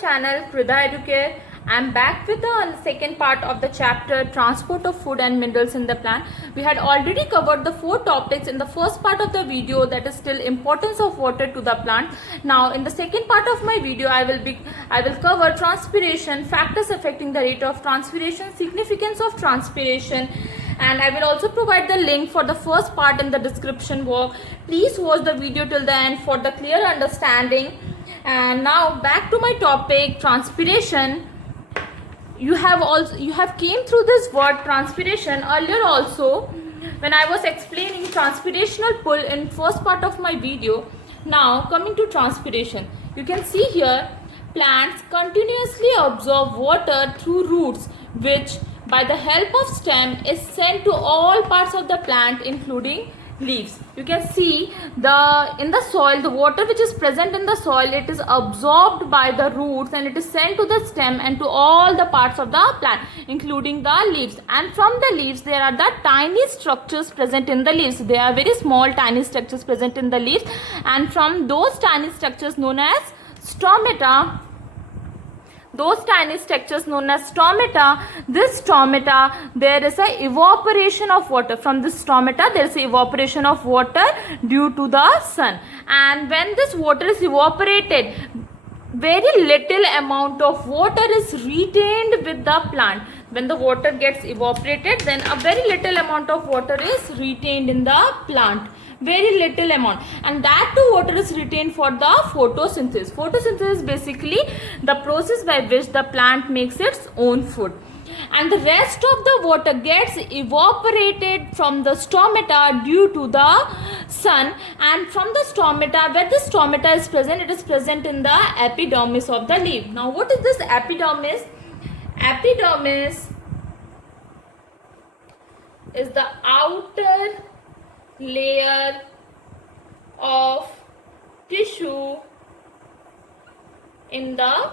channel Prida Educare. I am back with the second part of the chapter Transport of Food and Minerals in the Plant. We had already covered the 4 topics in the first part of the video, that is still importance of water to the plant. Now in the second part of my video I will cover transpiration, factors affecting the rate of transpiration, significance of transpiration, and I will also provide the link for the first part in the description box. Please watch the video till the end for the clear understanding. And now back to my topic, transpiration. You have came through this word transpiration earlier also when I was explaining transpirational pull in first part of my video. Now coming to transpiration, you can see here plants continuously absorb water through roots, which by the help of stem is sent to all parts of the plant including leaves. You can see in the soil, the water which is present in the soil, it is absorbed by the roots and it is sent to the stem and to all the parts of the plant including the leaves. And from the leaves there are the tiny structures present in the leaves. They are very small tiny structures present in the leaves, and from those tiny structures known as stomata, this stomata, there is a evaporation of water. From this stomata there is a evaporation of water due to the sun, and when this water is evaporated, very little amount of water is retained with the plant. When the water gets evaporated, then a very little amount of water is retained in the plant, very little amount, and that too water is retained for the photosynthesis. Photosynthesis is basically the process by which the plant makes its own food, and the rest of the water gets evaporated from the stomata due to the sun. And from the stomata, where the stomata is present, it is present in the epidermis of the leaf. Now what is this epidermis? Epidermis is the outer layer of tissue in the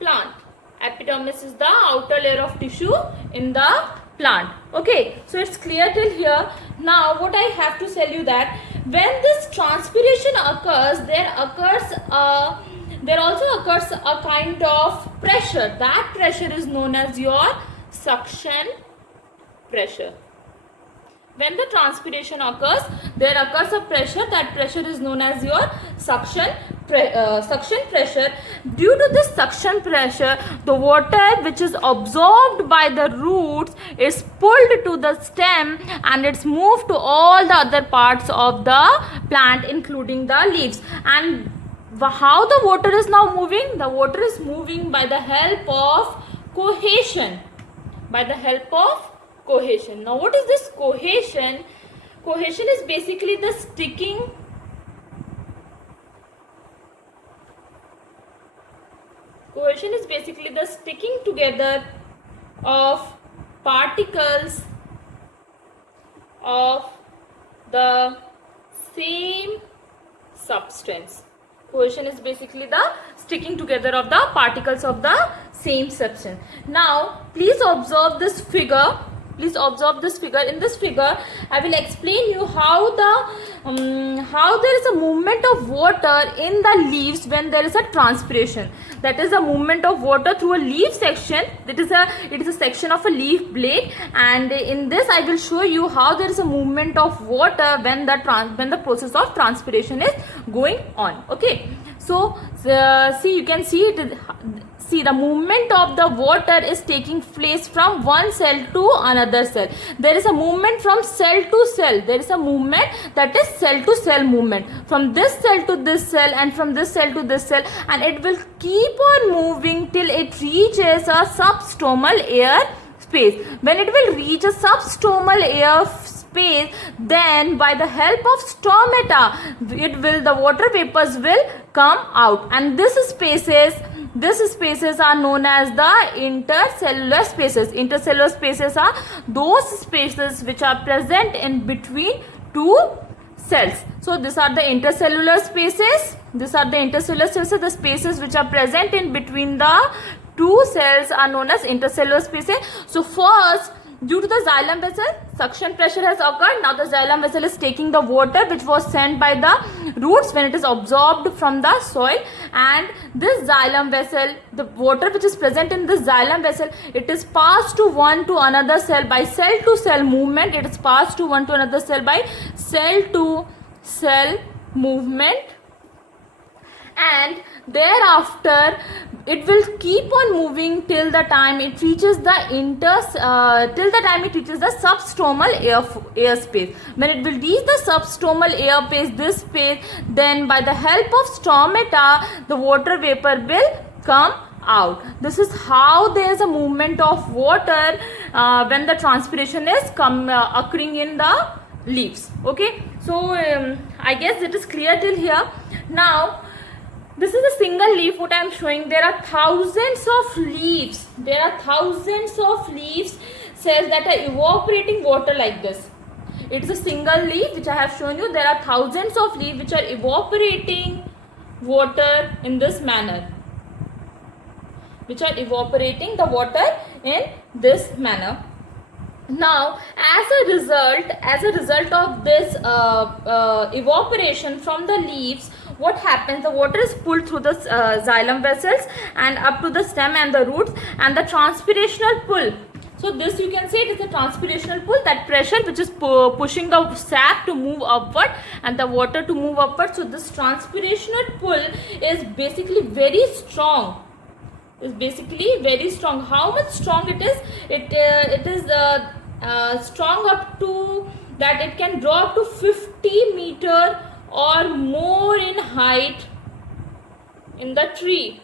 plant. Epidermis is the outer layer of tissue in the plant. Okay, so it's clear till here. Now what I have to tell you that when this transpiration occurs, there also occurs a kind of pressure. That pressure is known as your suction pressure. When the transpiration occurs, there occurs a pressure. That pressure is known as your suction pressure. Due to this suction pressure, the water which is absorbed by the roots is pulled to the stem and it's moved to all the other parts of the plant including the leaves. And how the water is now moving? The water is moving by the help of cohesion. Now what is this cohesion? Cohesion is basically the sticking together of particles of the same substance. Cohesion is basically the sticking together of the particles of the same substance. Now please observe this figure. In this figure, I will explain you how there is a movement of water in the leaves when there is a transpiration. That is a movement of water through a leaf section. It is a section of a leaf blade, and in this I will show you how there is a movement of water when the process of transpiration is going on. Okay, so see, you can see it. See, the movement of the water is taking place from one cell to another cell. There is a movement from cell to cell. There is a movement that is cell to cell movement. From this cell to this cell and from this cell to this cell, and it will keep on moving till it reaches a substomal air space. When it will reach a substomal air space, then by the help of stomata, the water vapors will come out, and these spaces are known as the intercellular spaces. Intercellular spaces are those spaces which are present in between two cells. So these are the intercellular spaces. The spaces which are present in between the two cells are known as intercellular spaces. So first due to the xylem vessel, suction pressure has occurred. Now the xylem vessel is taking the water which was sent by the roots when it is absorbed from the soil, and this xylem vessel, the water which is present in this xylem vessel, it is passed to one to another cell by cell to cell movement. It is passed to one to another cell by cell to cell movement, and thereafter it will keep on moving till the time it reaches the substromal air space. When it will reach the substromal air space, this space, then by the help of stromata the water vapor will come out. This is how there is a movement of water when the transpiration is occurring in the leaves. Okay, so I guess it is clear till here. Now this is a single leaf what I am showing. There are thousands of leaves. There are thousands of leaves cells that are evaporating water like this. It is a single leaf which I have shown you. There are thousands of leaves which are evaporating water in this manner. Which are evaporating the water in this manner. Now, as a result of this evaporation from the leaves, what happens? The water is pulled through the xylem vessels and up to the stem and the roots, and the transpirational pull. So this you can say it is a transpirational pull, that pressure which is pushing the sap to move upward and the water to move upward. So this transpirational pull is basically very strong. How much strong it is? It is strong up to that it can draw up to 50 meter or more in height in the tree.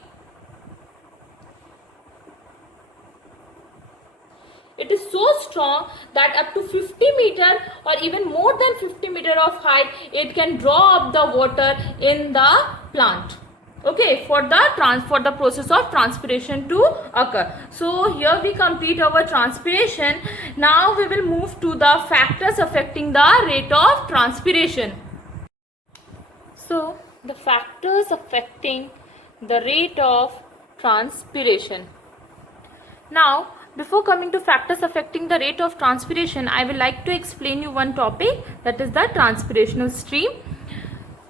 It is so strong that up to 50 meter or even more than 50 meter of height, it can draw up the water in the plant. Okay, for the process of transpiration to occur. So here we complete our transpiration. Now we will move to the factors affecting the rate of transpiration. So the factors affecting the rate of transpiration. Now, before coming to factors affecting the rate of transpiration, I will like to explain you one topic, that is the transpirational stream.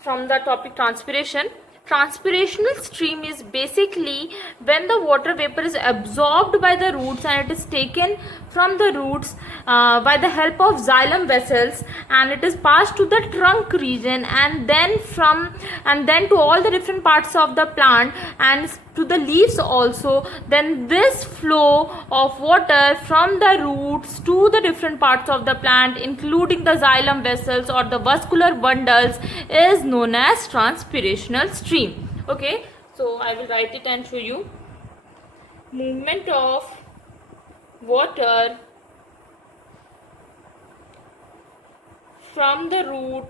From the topic transpiration, transpirational stream is basically when the water vapor is absorbed by the roots and it is taken from the roots by the help of xylem vessels, and it is passed to the trunk region and then to all the different parts of the plant and to the leaves also. Then this flow of water from the roots to the different parts of the plant, including the xylem vessels or the vascular bundles, is known as transpirational stream. Okay, so I will write it and show you. Movement of water from the root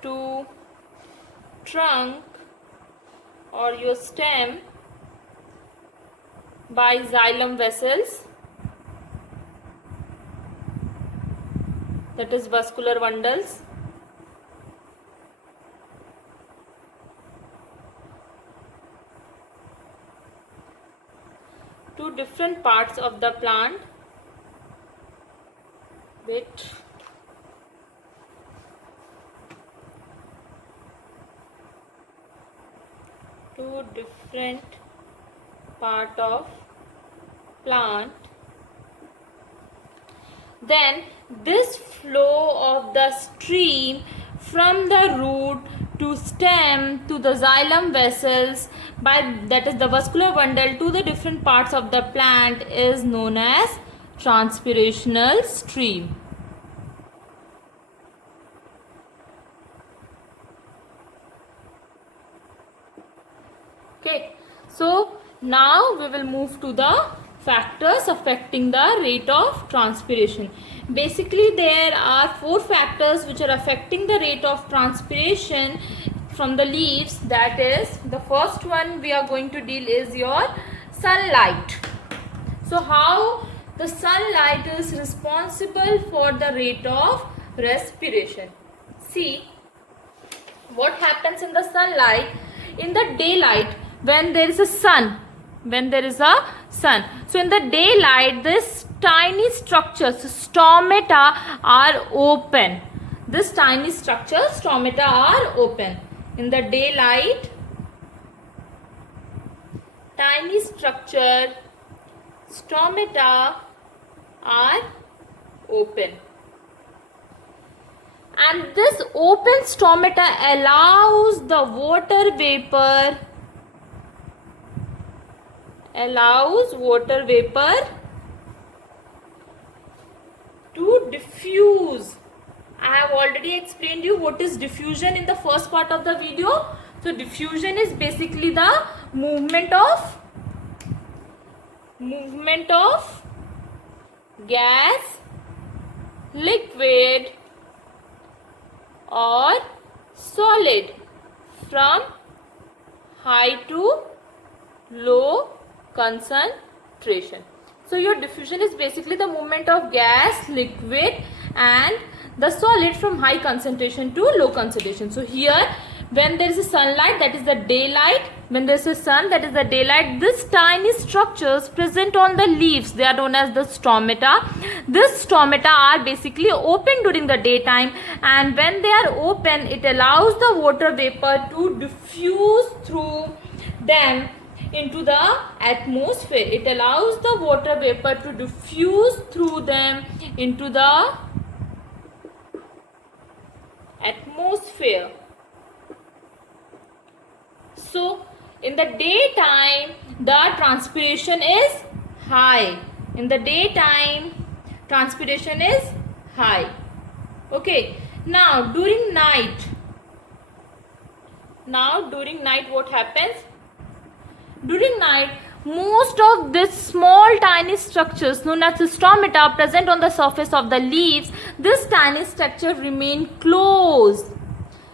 to trunk or your stem by xylem vessels, that is vascular bundles, to different parts of the plant. To different part of plant. Then this flow of the stream from the root to stem to the xylem vessels that is the vascular bundle to the different parts of the plant is known as transpirational stream. Okay, so now we will move to the factors affecting the rate of transpiration. Basically, there are 4 factors which are affecting the rate of transpiration from the leaves. That is, the first one we are going to deal is your sunlight. So how the sunlight is responsible for the rate of respiration. See what happens in the sunlight. In the daylight, when there is a sun, when there is a sun. So in the daylight, this tiny structures, stomata, are open. This tiny structure, stomata, are open. In the daylight, tiny structure, stomata, are open. And this open stomata allows the water vapor to diffuse. I have already explained you what is diffusion in the first part of the video. So diffusion is basically the movement of gas, liquid or solid from high to low concentration. So your diffusion is basically the movement of gas, liquid and the solid from high concentration to low concentration. So here, when there is a sunlight, that is the daylight, when there is a sun, that is the daylight, this tiny structures present on the leaves, they are known as the stomata. This stomata are basically open during the daytime, and when they are open, it allows the water vapor to diffuse through them into the atmosphere. It allows the water vapor to diffuse through them into the atmosphere. So in the daytime, the transpiration is high. In the daytime, transpiration is high. Okay. Now during night, what happens? During night, most of these small tiny structures known as stomata present on the surface of the leaves, this tiny structure remain closed.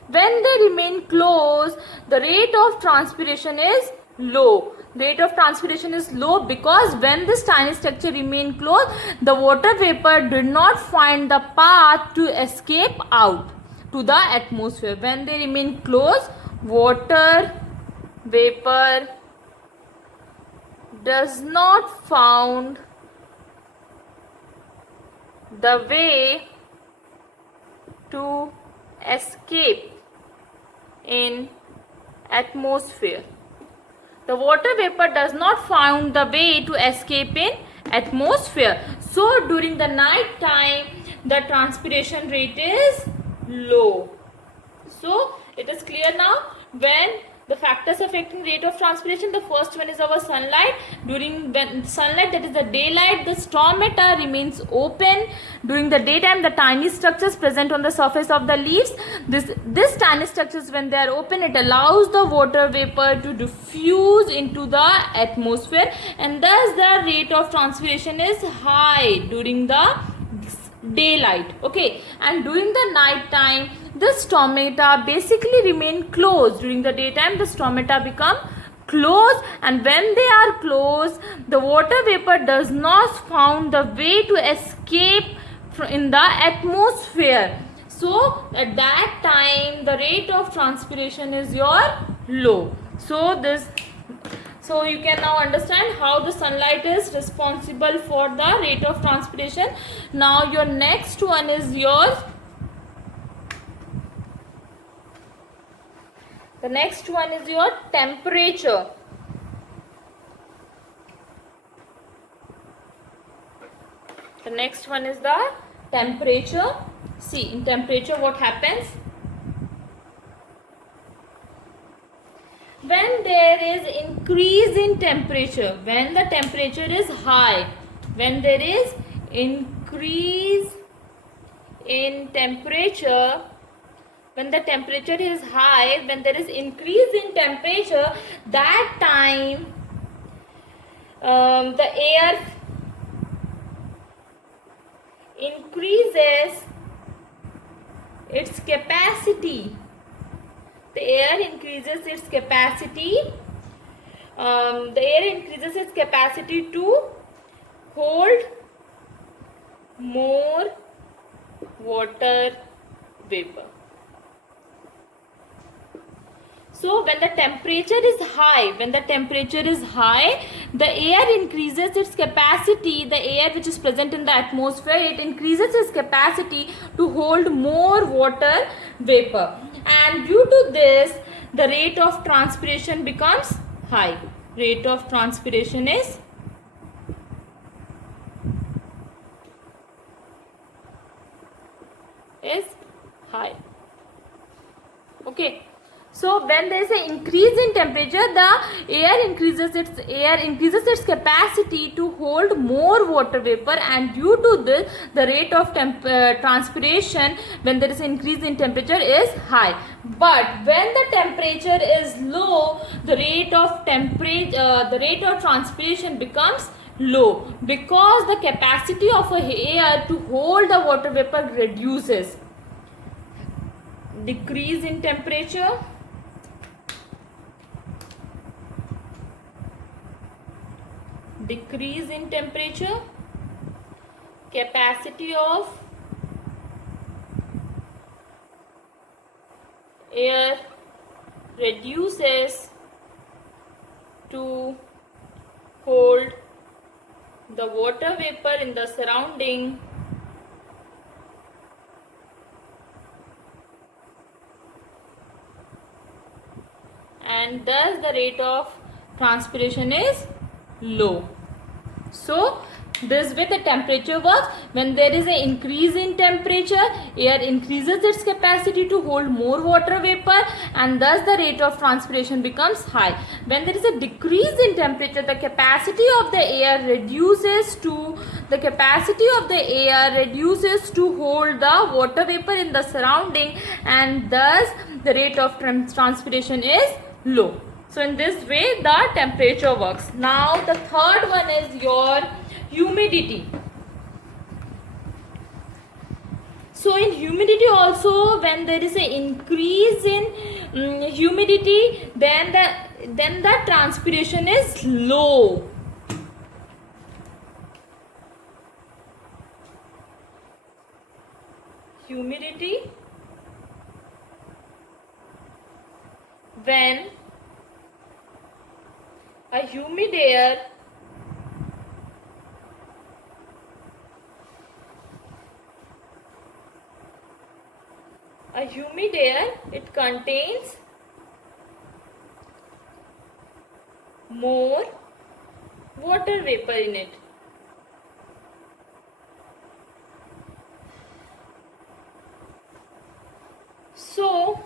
When they remain closed, the rate of transpiration is low. The rate of transpiration is low because when this tiny structure remain closed, the water vapor did not find the path to escape out to the atmosphere. When they remain closed, water vapor does not found the way to escape in atmosphere. The water vapor does not find the way to escape in atmosphere. So during the night time, the transpiration rate is low. So it is clear now. When the factors affecting rate of transpiration, the first one is our sunlight. During sunlight, that is the daylight, the stomata remains open. During the daytime, the tiny structures present on the surface of the leaves, this tiny structures, when they are open, it allows the water vapor to diffuse into the atmosphere, and thus the rate of transpiration is high during the daylight. Okay, and during the night time, the stomata basically remain closed. During the daytime, the stomata become closed, and when they are closed, the water vapor does not found the way to escape in the atmosphere. So at that time, the rate of transpiration is your low. So you can now understand how the sunlight is responsible for the rate of transpiration. Now your next one is yours. The next one is your temperature. The next one is the temperature. See, in temperature what happens? When there is increase in temperature, when the temperature is high, when there is increase in temperature, when the temperature is high, when there is increase in temperature, that time the air increases its capacity. The air increases its capacity. The air increases its capacity to hold more water vapor. So when the temperature is high, the air increases its capacity. The air which is present in the atmosphere, it increases its capacity to hold more water vapor, and due to this the rate of transpiration becomes high. Rate of transpiration is high. Okay. So when there is an increase in temperature, the air increases its capacity to hold more water vapor, and due to this the rate of transpiration when there is an increase in temperature is high. But when the temperature is low, the rate of transpiration becomes low, because the capacity of a air to hold the water vapor reduces. Decrease in temperature, capacity of air reduces to hold the water vapor in the surrounding, and thus the rate of transpiration is low. So this way the temperature works. When there is an increase in temperature, air increases its capacity to hold more water vapor, and thus the rate of transpiration becomes high. When there is a decrease in temperature, the capacity of the air reduces to hold the water vapor in the surrounding, and thus the rate of transpiration is low. So in this way the temperature works. Now the third one is your humidity. So in humidity also, when there is an increase in humidity, then the transpiration is low. Humidity, when a humid air it contains more water vapor in it. So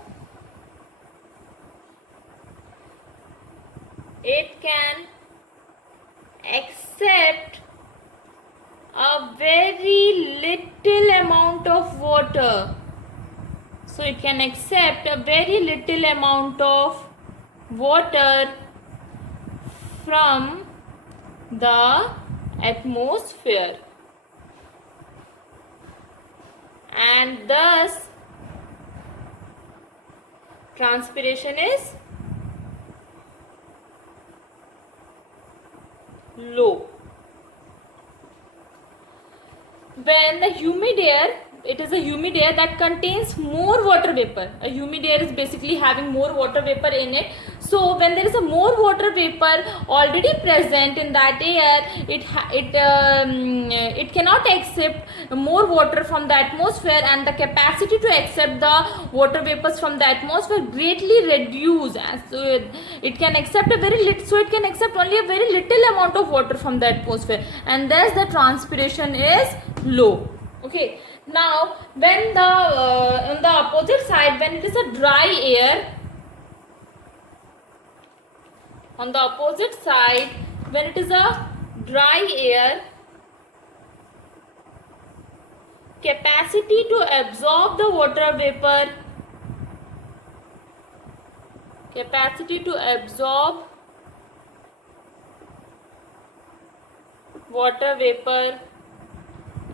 it can accept a very little amount of water. So it can accept a very little amount of water from the atmosphere, and thus transpiration is low. When the humid air, it is a humid air that contains more water vapor. A humid air is basically having more water vapor in it. So when there is a more water vapor already present in that air, it cannot accept more water from the atmosphere, and the capacity to accept the water vapors from the atmosphere greatly reduced. So it can accept a very little, so it can accept only a very little amount of water from the atmosphere, and thus the transpiration is low. Okay. Now when on the opposite side, when it is a dry air, on the opposite side, when it is a dry air, capacity to absorb the water vapor,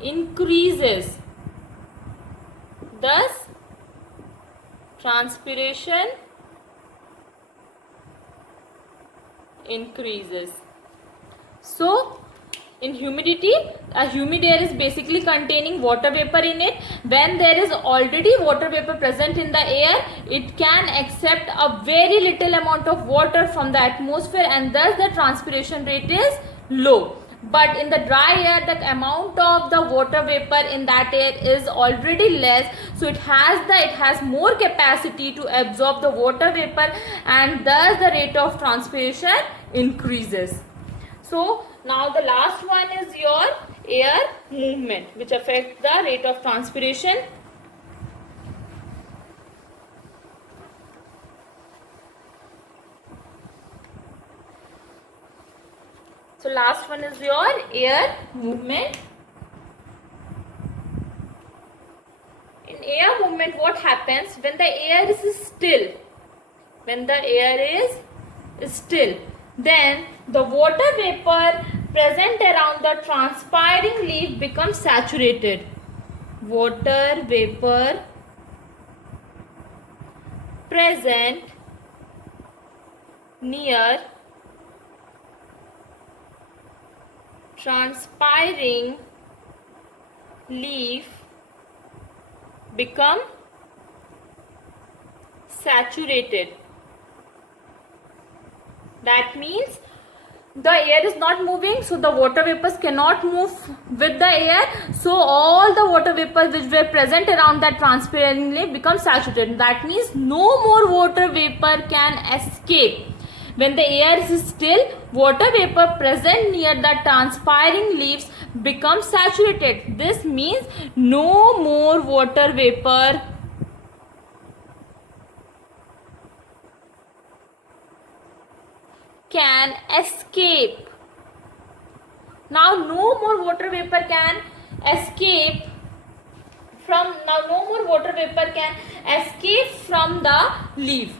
increases, thus transpiration increases. So In humidity, a humid air is basically containing water vapor in it. When there is already water vapor present in the air, it can accept a very little amount of water from the atmosphere, and thus the transpiration rate is low. But in the dry air, the amount of the water vapor in that air is already less, so it has more capacity to absorb the water vapor, and thus the rate of transpiration increases. So now the last one is your air movement, which affects the rate of transpiration. So last one is your air movement. In air movement, what happens when the air is still? When the air is still, then the water vapor present around the transpiring leaf becomes saturated. Water vapor present near transpiring leaf become saturated. That means the air is not moving, so the water vapors cannot move with the air, so all the water vapors which were present around that transpiring leaf become saturated. That means no more water vapor can escape. When the air is still, water vapor present near the transpiring leaves becomes saturated. This means no more water vapor can escape. Now no more water vapor can escape from the leaf.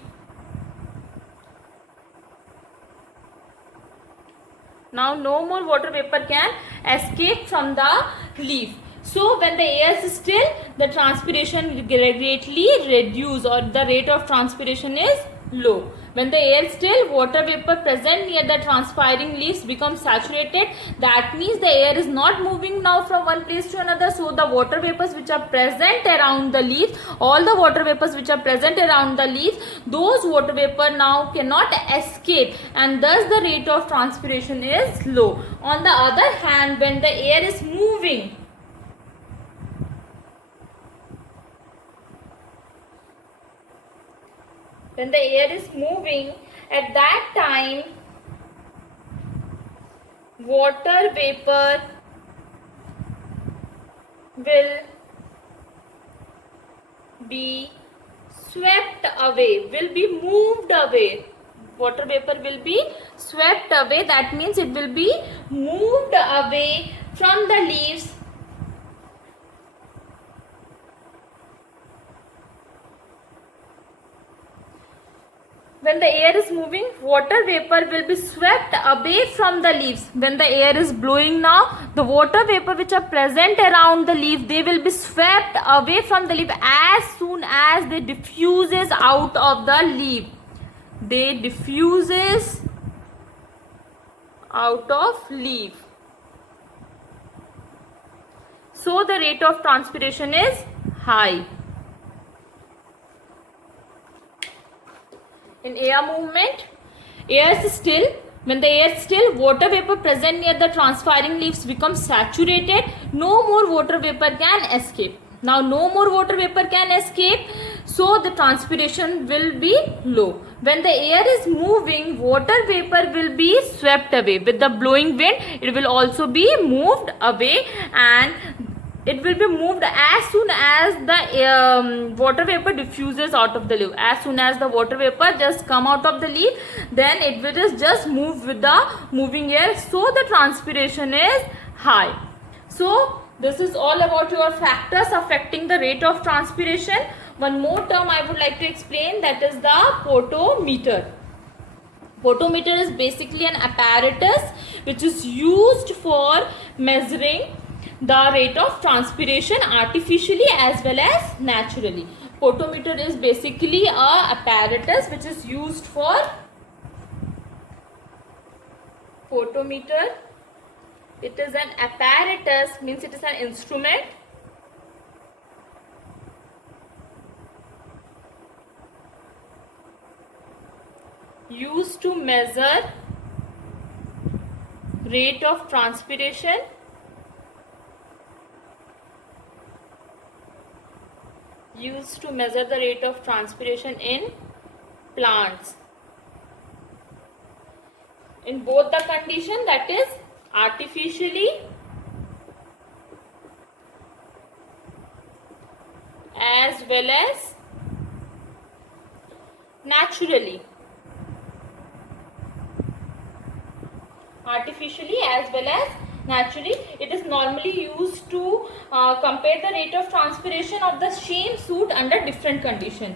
Now no more water vapor can escape from the leaf. So when the air is still, the transpiration greatly reduces, or the rate of transpiration is low. When the air is still, water vapor present near the transpiring leaves becomes saturated. That means the air is not moving now from one place to another, so the water vapors which are present around the leaves, all the water vapors which are present around the leaves, those water vapor now cannot escape, and thus the rate of transpiration is low. On the other hand, when the air is moving, at that time water vapor will be swept away, will be moved away. Water vapor will be swept away. That means it will be moved away from the leaves when the air is moving, water vapor will be swept away from the leaves. When the air is blowing now, the water vapor which are present around the leaf, they will be swept away from the leaf as soon as they diffuses out of the leaf. They diffuses out of leaf. So the rate of transpiration is high. In air movement, air is still. When the air is still, water vapor present near the transpiring leaves becomes saturated. No more water vapor can escape. Now no more water vapor can escape, so the transpiration will be low. When the air is moving, water vapor will be swept away. With the blowing wind, it will also be moved away, and it will be moved as soon as the water vapor diffuses out of the leaf. As soon as the water vapor just come out of the leaf, then it will just move with the moving air, so the transpiration is high. So this is all about your factors affecting the rate of transpiration. One more term I would like to explain, that is the potometer. Potometer is basically an apparatus which is used for measuring the rate of transpiration artificially as well as naturally. Potometer is basically a apparatus which is used for It is an apparatus, means it is an instrument used to measure rate of transpiration in plants in both the condition, that is artificially as well as naturally. Artificially as well as naturally. It is normally used to compare the rate of transpiration of the same suit under different condition.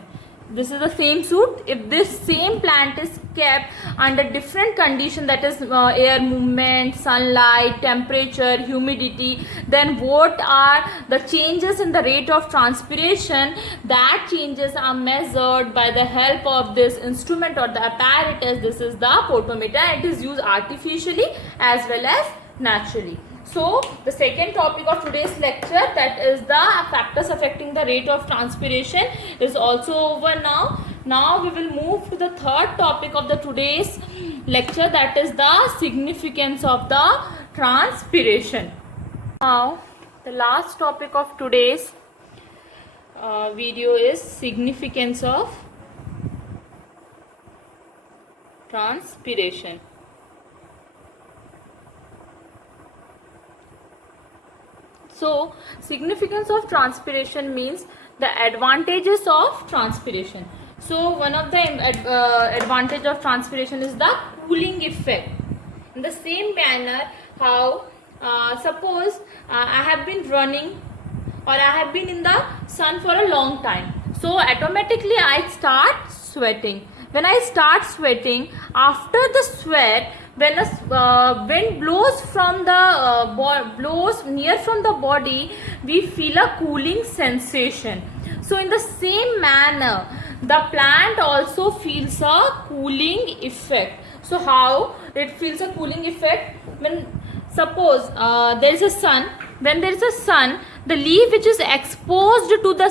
This is the same suit. If this same plant is kept under different condition, that is air movement, sunlight, temperature, humidity, then what are the changes in the rate of transpiration? That changes are measured by the help of this instrument or the apparatus. This is the potentiometer. It is used artificially as well as naturally. So the second topic of today's lecture, that is the factors affecting the rate of transpiration, is also over now. Now we will move to the third topic of the today's lecture, that is the significance of the transpiration. Now the last topic of today's video is significance of transpiration. So significance of transpiration means the advantages of transpiration. So one of the advantage of transpiration is the cooling effect. In the same manner, how suppose I have been running or I have been in the sun for a long time, so automatically I start sweating. When I start sweating, after the sweat, when a wind blows from the blows near from the body, we feel a cooling sensation. So in the same manner, the plant also feels a cooling effect. So how it feels a cooling effect? When suppose there is a sun, when there is a sun, the leaf which is exposed to the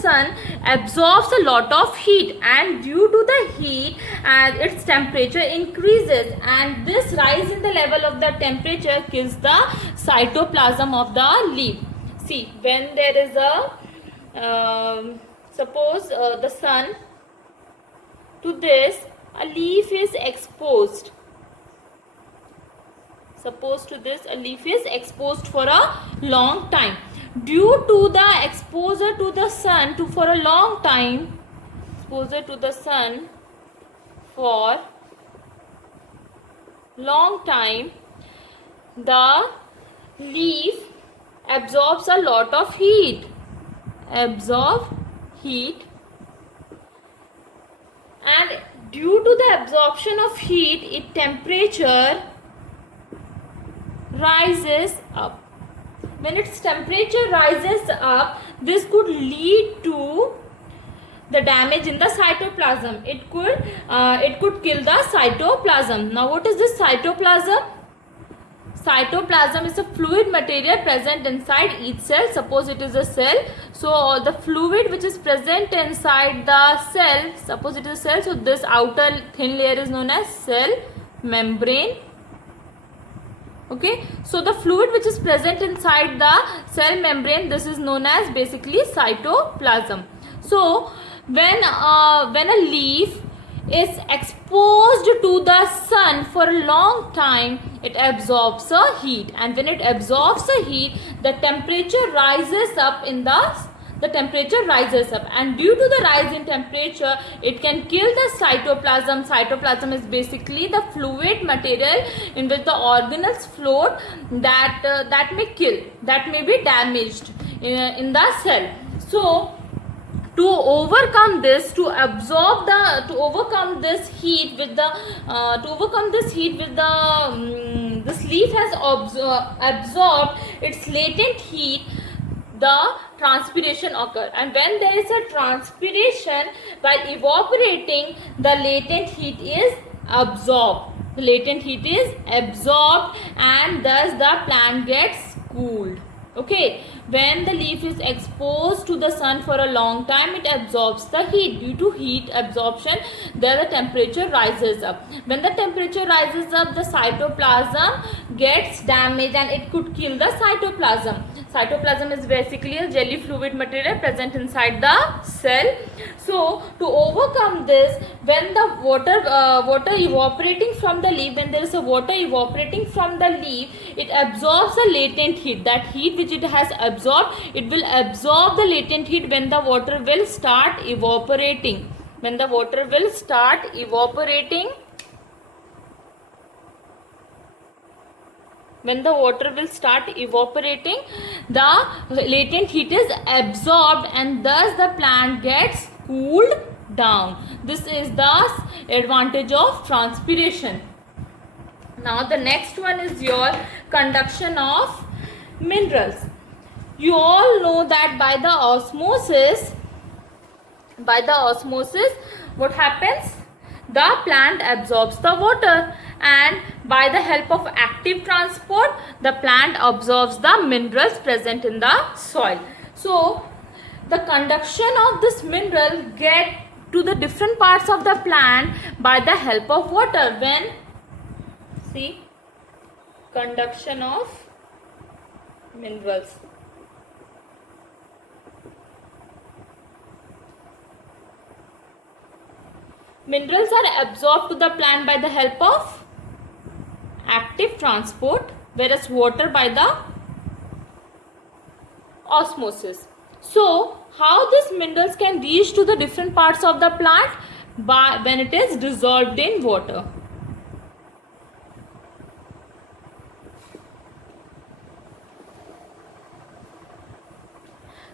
sun, absorbs a lot of heat, and due to the heat, its temperature increases, and this rise in the level of the temperature kills the cytoplasm of the leaf. See, when there is a suppose the sun, to this a leaf is exposed. Suppose to this a leaf is exposed for a long time. Due to the exposure to the sun for a long time, exposure to the sun for long time, the leaf absorbs a lot of heat. And due to the absorption of heat, its temperature rises up. When its temperature rises up, this could lead to the damage in the cytoplasm. It could kill the cytoplasm. Now what is this cytoplasm? Cytoplasm is a fluid material present inside each cell. Suppose it is a cell, so the fluid which is present inside the cell, suppose it is a cell, so this outer thin layer is known as cell membrane. Okay, so the fluid which is present inside the cell membrane, this is known as basically cytoplasm. So when a leaf is exposed to the sun for a long time, it absorbs a heat, and when it absorbs a heat, the temperature rises up and due to the rise in temperature, it can kill the cytoplasm. Cytoplasm is basically the fluid material in which the organelles float that may be damaged in the cell. So to overcome this heat with the this leaf has absorbed its latent heat, the transpiration occur, and when there is a transpiration, while evaporating, the latent heat is absorbed. the latent heat is absorbed and thus the plant gets cooled. Okay, when the leaf is exposed to the sun for a long time, it absorbs the heat. Due to heat absorption, there the temperature rises up. When the temperature rises up, the cytoplasm gets damaged and it could kill the cytoplasm. Cytoplasm is basically a jelly fluid material present inside the cell. So to overcome this, when the water evaporating from the leaf, when there is a water evaporating from the leaf, it absorbs the latent heat. That heat which it has absorbed, it will absorb the latent heat when the water will start evaporating. When the water will start evaporating, when the water will start evaporating, the latent heat is absorbed and thus the plant gets cooled down. This is the advantage of transpiration. Now the next one is your conduction of minerals. You all know that by the osmosis, what happens? The plant absorbs the water, and by the help of active transport, the plant absorbs the minerals present in the soil. So the conduction of this mineral get to the different parts of the plant by the help of water. When see conduction of minerals. Minerals are absorbed to the plant by the help of active transport, whereas water by the osmosis. So how these minerals can reach to the different parts of the plant? By when it is dissolved in water.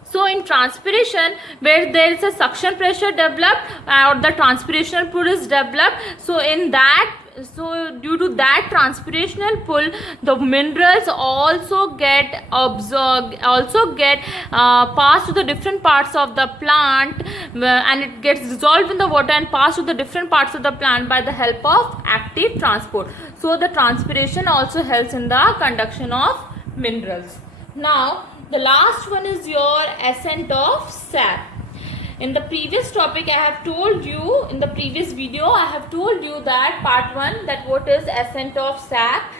So in transpiration, where there is a suction pressure developed or the transpirational pull is developed, due to that transpirational pull, the minerals also get absorbed, passed to the different parts of the plant, and it gets dissolved in the water and passed to the different parts of the plant by the help of active transport. So the transpiration also helps in the conduction of minerals. Now the last one is your ascent of sap. In the previous topic I have told you, in the previous video I have told you that part 1, that what is ascent of sap.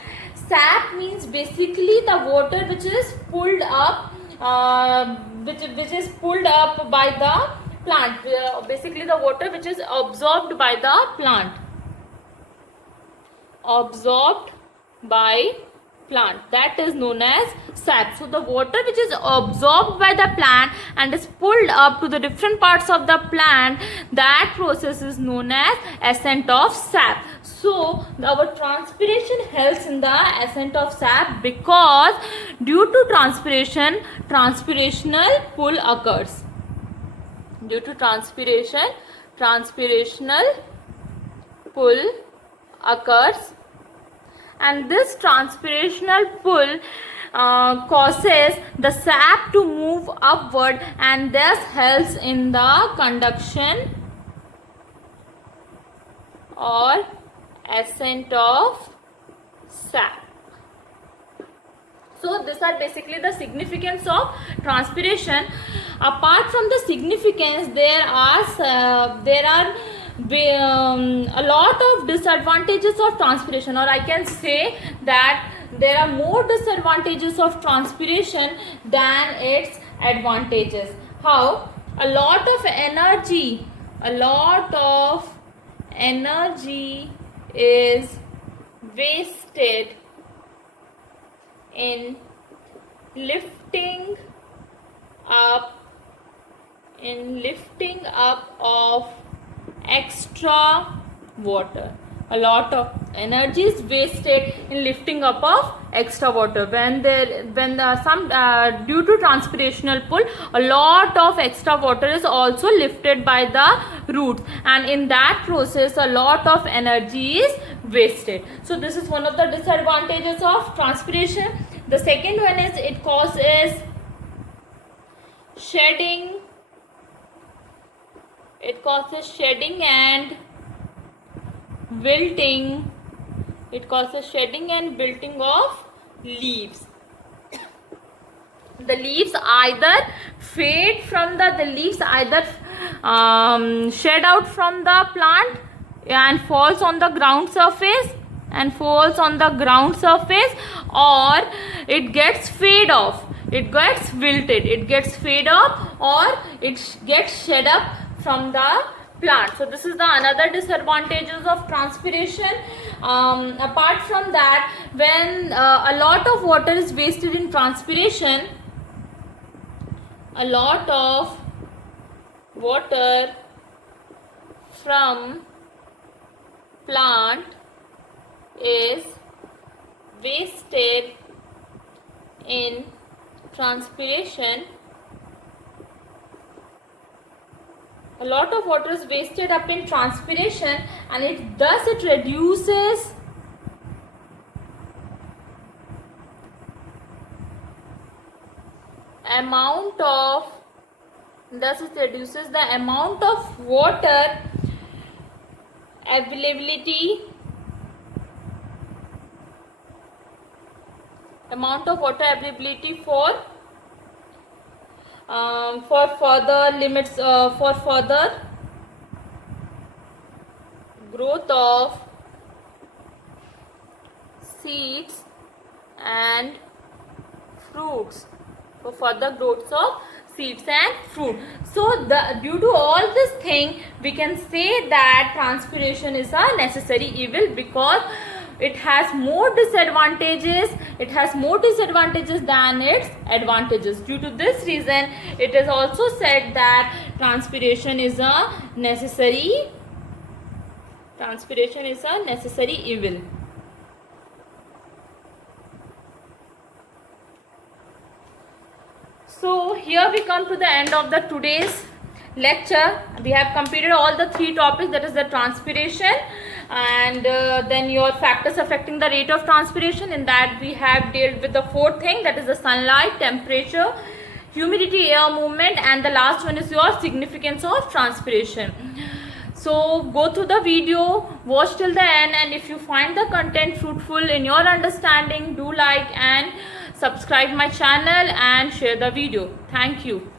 Sap means basically the water which is pulled up, which is pulled up by the plant, basically the water which is absorbed by the plant, absorbed by plant, that is known as sap. So the water which is absorbed by the plant and is pulled up to the different parts of the plant, that process is known as ascent of sap. So our transpiration helps in the ascent of sap, because due to transpiration, transpirational pull occurs. Due to transpiration, transpirational pull occurs, and this transpirational pull causes the sap to move upward and thus helps in the conduction or ascent of sap. So these are basically the significance of transpiration. Apart from the significance, there are a lot of disadvantages of transpiration, or I can say that there are more disadvantages of transpiration than its advantages. How? A lot of energy is wasted in lifting up of extra water. A lot of energy is wasted in lifting up of extra water. When due to transpirational pull, a lot of extra water is also lifted by the roots, and in that process a lot of energy is wasted. So this is one of the disadvantages of transpiration. The second one is it causes shedding. It causes shedding and wilting It causes shedding and wilting of leaves. The leaves either fade from the leaves either shed out from the plant and falls on the ground surface or it gets fade off, it gets wilted, it gets fade off, or it gets shed up from the plant. So this is the another disadvantages of transpiration. Apart from that, when a lot of water is wasted in transpiration, a lot of water from plant is wasted in transpiration. A lot of water is wasted up in transpiration, and it reduces the amount of water availability for further limits for further growth of seeds and fruits. So due to all this thing, we can say that transpiration is a necessary evil, because it has more disadvantages than its advantages. Due to this reason, it is also said that transpiration is a necessary evil. So here we come to the end of the today's lecture. We have completed all the 3 topics, that is the transpiration, and then your factors affecting the rate of transpiration. In that we have dealt with the 4th thing, that is the sunlight, temperature, humidity, air movement, and the last one is your significance of transpiration. So go through the video, watch till the end, and if you find the content fruitful in your understanding, do like and subscribe my channel and share the video. Thank you.